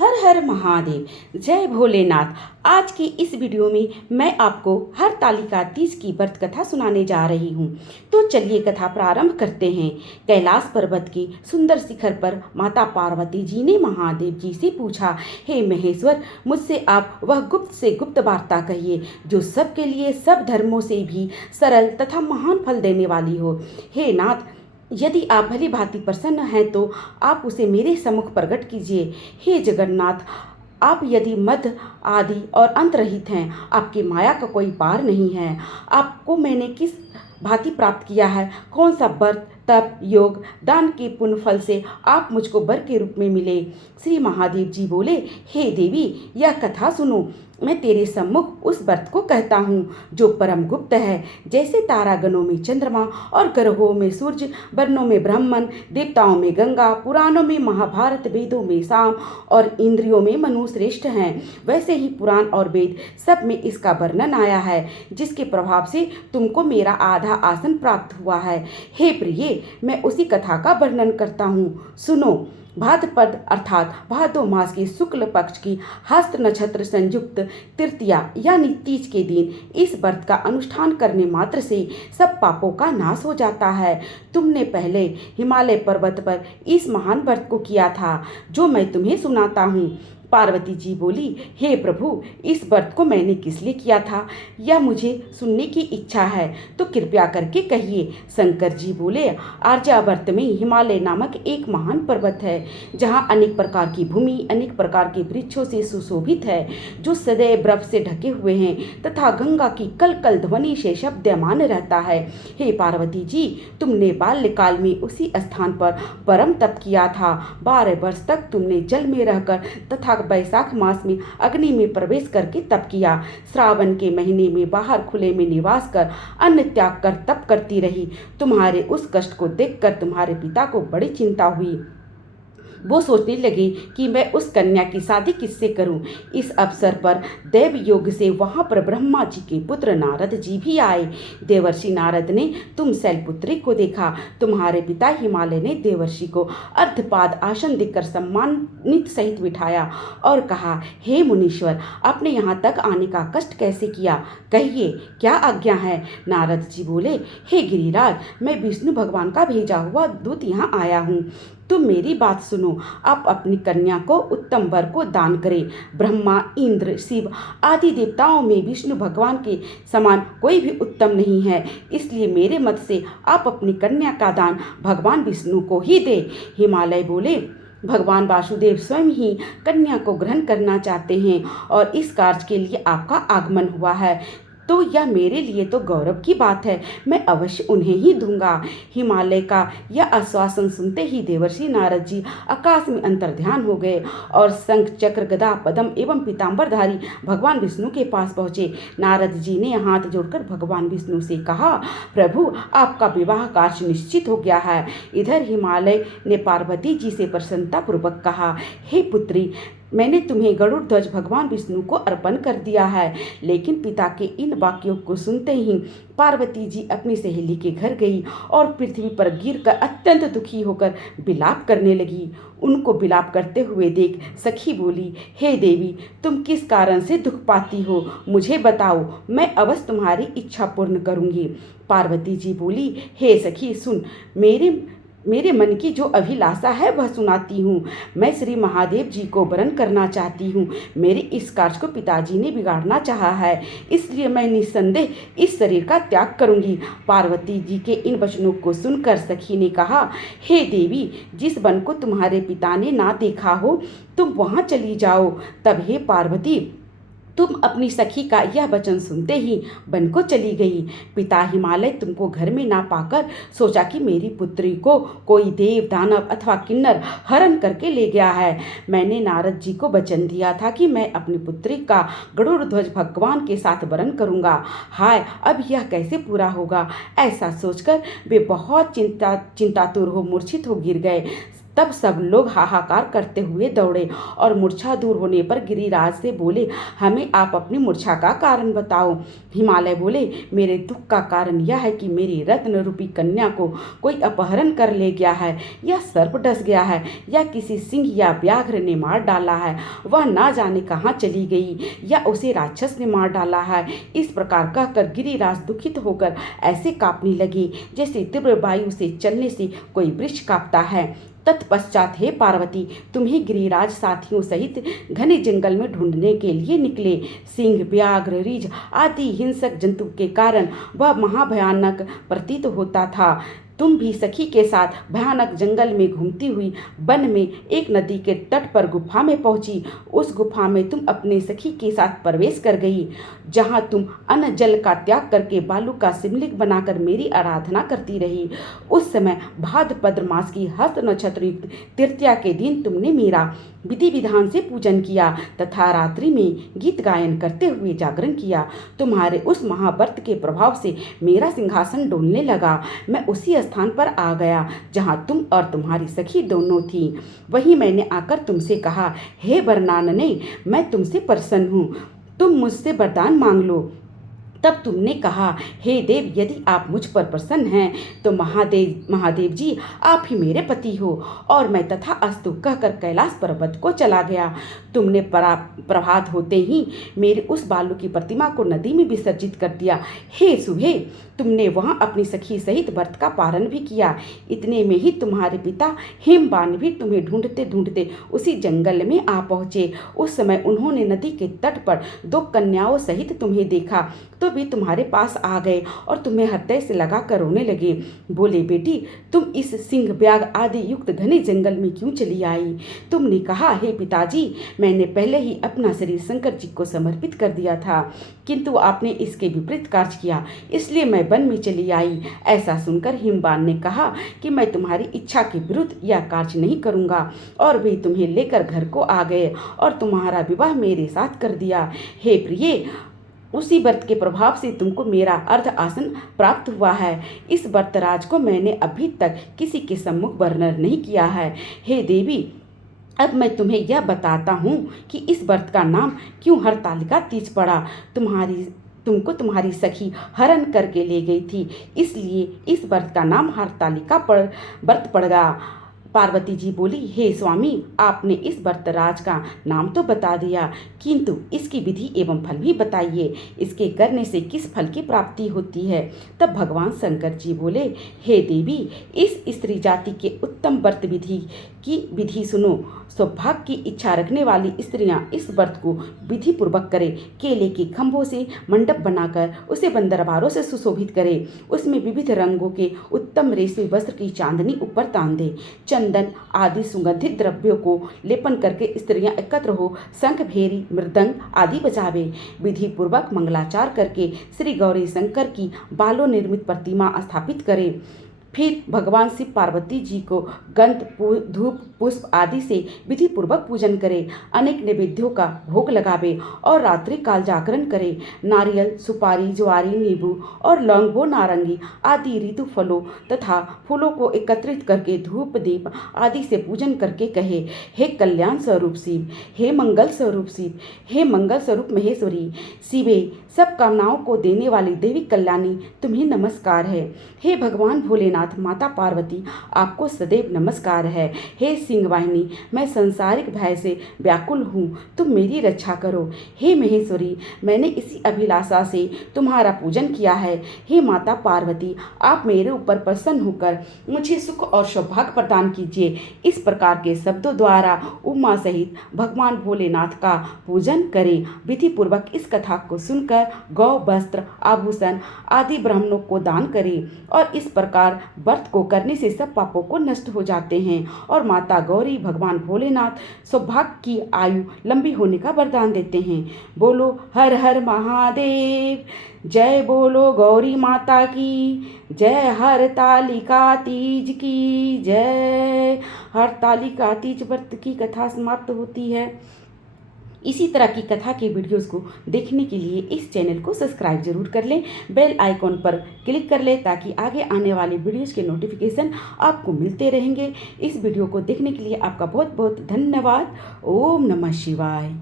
हर हर महादेव, जय भोलेनाथ। आज की इस वीडियो में मैं आपको हरतालिका तीज की व्रत कथा सुनाने जा रही हूँ। तो चलिए कथा प्रारंभ करते हैं। कैलाश पर्वत की सुंदर शिखर पर माता पार्वती जी ने महादेव जी से पूछा, हे महेश्वर, मुझसे आप वह गुप्त से गुप्त वार्ता कहिए जो सबके लिए सब धर्मों से भी सरल तथा महान फल देने वाली हो। हे नाथ, यदि आप भली भांति प्रसन्न हैं तो आप उसे मेरे सम्मुख प्रकट कीजिए। हे जगन्नाथ, आप यदि मध्य आदि और अंत रहित हैं, आपकी माया का कोई पार नहीं है। आपको मैंने किस भांति प्राप्त किया है, कौन सा व्रत तप योग दान के पुण्य फल से आप मुझको वर के रूप में मिले। श्री महादेव जी बोले, हे देवी, यह कथा सुनो। मैं तेरे सम्मुख उस व्रत को कहता हूँ जो परम गुप्त है। जैसे तारागणों में चंद्रमा और ग्रहों में सूर्य, वर्णों में ब्राह्मण, देवताओं में गंगा, पुराणों में महाभारत, वेदों में साम और इंद्रियों में मनु श्रेष्ठ हैं, वैसे ही पुराण और वेद सब में इसका वर्णन आया है, जिसके प्रभाव से तुमको मेरा आधा आसन प्राप्त हुआ है। हे प्रिय, मैं उसी कथा का वर्णन करता हूँ, सुनो। भाद्रपद अर्थात भादो मास के शुक्ल पक्ष की हस्त नक्षत्र संयुक्त तृतीया यानी तीज के दिन इस व्रत का अनुष्ठान करने मात्र से सब पापों का नाश हो जाता है। तुमने पहले हिमालय पर्वत पर इस महान व्रत को किया था जो मैं तुम्हें सुनाता हूँ। पार्वती जी बोली, हे प्रभु, इस व्रत को मैंने किस लिए किया था यह मुझे सुनने की इच्छा है, तो कृपया करके कहिए। शंकर जी बोले, आर्यावर्त में हिमालय नामक एक महान पर्वत है, जहाँ अनेक प्रकार की भूमि अनेक प्रकार के वृक्षों से सुशोभित है, जो सदैव बर्फ से ढके हुए हैं तथा गंगा की कल कल ध्वनि से शब्दमान रहता है। हे पार्वती जी, तुमने बाल्यकाल में उसी स्थान पर परम तप किया था। 12 वर्ष तक तुमने जल में रहकर तथा बैसाख मास में अग्नि में प्रवेश करके तप किया। श्रावण के महीने में बाहर खुले में निवास कर अन्न त्याग कर तप करती रही। तुम्हारे उस कष्ट को देखकर तुम्हारे पिता को बड़ी चिंता हुई। वो सोचने लगे कि मैं उस कन्या की शादी किससे करूं। इस अवसर पर देव योग से वहां पर ब्रह्मा जी के पुत्र नारद जी भी आए। देवर्षि नारद ने तुम शैलपुत्री को देखा। तुम्हारे पिता हिमालय ने देवर्षि को अर्धपाद आसन देकर सम्मानित सहित बिठाया और कहा, हे मुनीश्वर, आपने यहाँ तक आने का कष्ट कैसे किया, कहिए क्या आज्ञा है। नारद जी बोले, हे गिरिराज, मैं विष्णु भगवान का भेजा हुआ दूत यहाँ आया हूँ। तुम मेरी बात सुनो। आप अपनी कन्या को उत्तम वर को दान करें। ब्रह्मा, इंद्र, शिव आदि देवताओं में विष्णु भगवान के समान कोई भी उत्तम नहीं है, इसलिए मेरे मत से आप अपनी कन्या का दान भगवान विष्णु को ही दे। हिमालय बोले, भगवान वासुदेव स्वयं ही कन्या को ग्रहण करना चाहते हैं और इस कार्य के लिए आपका आगमन हुआ है, तो यह मेरे लिए तो गौरव की बात है। मैं अवश्य उन्हें ही दूंगा। हिमालय का यह आश्वासन सुनते ही देवर्षि नारद जी आकाश में अंतर्ध्यान हो गए और शंख चक्र गदा पद्म एवं पीताम्बरधारी भगवान विष्णु के पास पहुँचे। नारद जी ने हाथ जोड़कर भगवान विष्णु से कहा, प्रभु, आपका विवाह कार्य निश्चित हो गया है। इधर हिमालय ने पार्वती जी से प्रसन्नता पूर्वक कहा, हे पुत्री, मैंने तुम्हें गरुड़ ध्वज भगवान विष्णु को अर्पण कर दिया है। लेकिन पिता के इन वाक्यों को सुनते ही पार्वती जी अपनी सहेली के घर गई और पृथ्वी पर गिरकर अत्यंत दुखी होकर विलाप करने लगी। उनको विलाप करते हुए देख सखी बोली, हे देवी, तुम किस कारण से दुख पाती हो, मुझे बताओ, मैं अवश्य तुम्हारी इच्छा पूर्ण करूंगी। पार्वती जी बोली, हे सखी सुन, मेरे मन की जो अभिलाषा है वह सुनाती हूँ। मैं श्री महादेव जी को वरण करना चाहती हूँ। मेरे इस कार्य को पिताजी ने बिगाड़ना चाहा है, इसलिए मैं निस्संदेह इस शरीर का त्याग करूँगी। पार्वती जी के इन वचनों को सुनकर सखी ने कहा, हे देवी, जिस वन को तुम्हारे पिता ने ना देखा हो तुम वहाँ चली जाओ। तब हे पार्वती, तुम अपनी सखी का यह वचन सुनते ही वन को चली गई। पिता हिमालय तुमको घर में ना पाकर सोचा कि मेरी पुत्री को कोई देव दानव अथवा किन्नर हरण करके ले गया है। मैंने नारद जी को वचन दिया था कि मैं अपनी पुत्री का गरुड़ ध्वज भगवान के साथ वरण करूंगा। हाय, अब यह कैसे पूरा होगा। ऐसा सोचकर वे बहुत चिंतातुर हो मूर्छित हो गिर गए। तब सब लोग हाहाकार करते हुए दौड़े और मूर्छा दूर होने पर गिरिराज से बोले, हमें आप अपनी मूर्छा का कारण बताओ। हिमालय बोले, मेरे दुख का कारण यह है कि मेरी रत्न रूपी कन्या को कोई अपहरण कर ले गया है, या सर्प डस गया है, या किसी सिंह या व्याघ्र ने मार डाला है। वह ना जाने कहाँ चली गई, या उसे राक्षस ने मार डाला है। इस प्रकार कहकर गिरिराज दुखित होकर ऐसे कांपने लगे जैसे तीव्र वायु से चलने से कोई वृक्ष कांपता है। तत्पश्चात हे पार्वती, तुम्हें गिरिराज साथियों सहित घने जंगल में ढूंढने के लिए निकले। सिंह, व्याघ्र, रीछ आदि हिंसक जंतु के कारण वह महाभयानक प्रतीत होता था। तुम भी सखी के साथ भयानक जंगल में घूमती हुई वन में एक नदी के तट पर गुफा में पहुंची। उस गुफा में तुम अपने सखी के साथ प्रवेश कर गई, जहां तुम अन्न जल का त्याग करके बालू का शिवलिंग बनाकर मेरी आराधना करती रही। उस समय भाद्रपद मास की हस्त नक्षत्र युक्त तृतीया के दिन तुमने मेरा विधि विधान से पूजन किया तथा रात्रि में गीत गायन करते हुए जागरण किया। तुम्हारे उस महाव्रत के प्रभाव से मेरा सिंहासन डोलने लगा। मैं उसी स्थान पर आ गया जहां तुम और तुम्हारी सखी दोनों थी। वहीं मैंने आकर तुमसे कहा, हे वरनानने, मैं तुमसे प्रसन्न हूँ, तुम मुझसे वरदान मांग लो। तब तुमने कहा, हे देव, यदि आप मुझ पर प्रसन्न हैं तो महादेव जी आप ही मेरे पति हो। और मैं तथा अस्तु कहकर कैलाश पर्वत को चला गया। तुमने प्रभात होते ही मेरे उस बालू की प्रतिमा को नदी में विसर्जित कर दिया। हे सुहे, तुमने वहां अपनी सखी सहित व्रत का पारण भी किया। इतने में ही तुम्हारे पिता हेमबान भी तुम्हें ढूंढते ढूंढते उसी जंगल में आ पहुंचे। उस समय उन्होंने नदी के तट पर 2 कन्याओं सहित तुम्हें देखा तो भी तुम्हारे पास आ गए और तुम्हें हृदय से लगा कर रोने लगे। बोले, बेटी, तुम इस सिंह, व्याघ्र आदि युक्त घने जंगल में क्यों चली आई? तुमने कहा, हे पिताजी, मैंने पहले ही अपना शरीर शंकर जी को समर्पित कर दिया था, किंतु आपने इसके विपरीत कार्य किया, इसलिए मैं वन में चली आई। ऐसा सुनकर हिमबान ने कहा कि मैं तुम्हारी इच्छा के विरुद्ध यह कार्य नहीं करूँगा, और वे तुम्हें लेकर घर को आ गए और तुम्हारा विवाह मेरे साथ कर दिया। हे प्रिय, उसी व्रत के प्रभाव से तुमको मेरा अर्ध आसन प्राप्त हुआ है। इस व्रतराज को मैंने अभी तक किसी के सम्मुख वर्णन नहीं किया है। हे देवी, अब मैं तुम्हें यह बताता हूँ कि इस व्रत का नाम क्यों हरतालिका तीज पड़ा। तुमको तुम्हारी सखी हरण करके ले गई थी, इसलिए इस व्रत का नाम हरतालिका व्रत पड़ा। पार्वती जी बोली, हे स्वामी, आपने इस व्रतराज का नाम तो बता दिया, किंतु इसकी विधि एवं फल भी बताइए। इसके करने से किस फल की प्राप्ति होती है? तब भगवान शंकर जी बोले, हे देवी, इस स्त्री जाति के उत्तम व्रत विधि सुनो। सौभाग्य की इच्छा रखने वाली स्त्रियां इस व्रत को विधि पूर्वक करें। केले के खंभों से मंडप बनाकर उसे बंदरबारों से सुशोभित करें। उसमें विविध रंगों के उत्तम रेशमी वस्त्र की चांदनी ऊपर तान दे। चंदन आदि सुगंधित द्रव्यों को लेपन करके स्त्रियां एकत्र हो शंख, भेरी, मृदंग आदि बजावे। विधि पूर्वक मंगलाचार करके श्री गौरी शंकर की बालों निर्मित प्रतिमा स्थापित करें। फिर भगवान शिव पार्वती जी को गंध, धूप, पुष्प आदि से विधि पूर्वक पूजन करें। अनेक नैवेद्यों का भोग लगावे और रात्रि काल जागरण करें। नारियल, सुपारी, ज्वारी, नींबू और लौंग व नारंगी आदि ऋतु फलों तथा फूलों को एकत्रित करके धूप, दीप आदि से पूजन करके कहे, हे कल्याण स्वरूप शिव, हे मंगल स्वरूप शिव, हे मंगल स्वरूप महेश्वरी, शिवे, सब कामनाओं को देने वाली देवी कल्याणी, तुम्हें नमस्कार है। हे भगवान भोलेनाथ, माता पार्वती, आपको सदैव नमस्कार है। हे सिंह वाहिनी, मैं संसारिक भय से व्याकुल हूँ, तुम मेरी रक्षा करो। हे महेश्वरी, मैंने इसी अभिलाषा से तुम्हारा पूजन किया है। हे माता पार्वती, आप मेरे ऊपर प्रसन्न होकर मुझे सुख और सौभाग्य प्रदान कीजिए। इस प्रकार के शब्दों द्वारा उमा सहित भगवान भोलेनाथ का पूजन करें। विधि पूर्वक इस कथा को सुनकर गौ, वस्त्र, आभूषण आदि ब्राह्मणों को दान करें, और इस प्रकार व्रत को करने से सब पापों को नष्ट हो जाते हैं और माता गौरी, भगवान भोलेनाथ सौभाग्य की आयु लंबी होने का वरदान देते हैं। बोलो हर हर महादेव, जय बोलो गौरी माता की जय, हरतालिका तीज की जय। हरतालिका तीज व्रत की कथा समाप्त होती है। इसी तरह की कथा के वीडियोस को देखने के लिए इस चैनल को सब्सक्राइब जरूर कर लें, बेल आइकॉन पर क्लिक कर लें ताकि आगे आने वाले वीडियोस के नोटिफिकेशन आपको मिलते रहेंगे। इस वीडियो को देखने के लिए आपका बहुत बहुत धन्यवाद। ओम नमः शिवाय।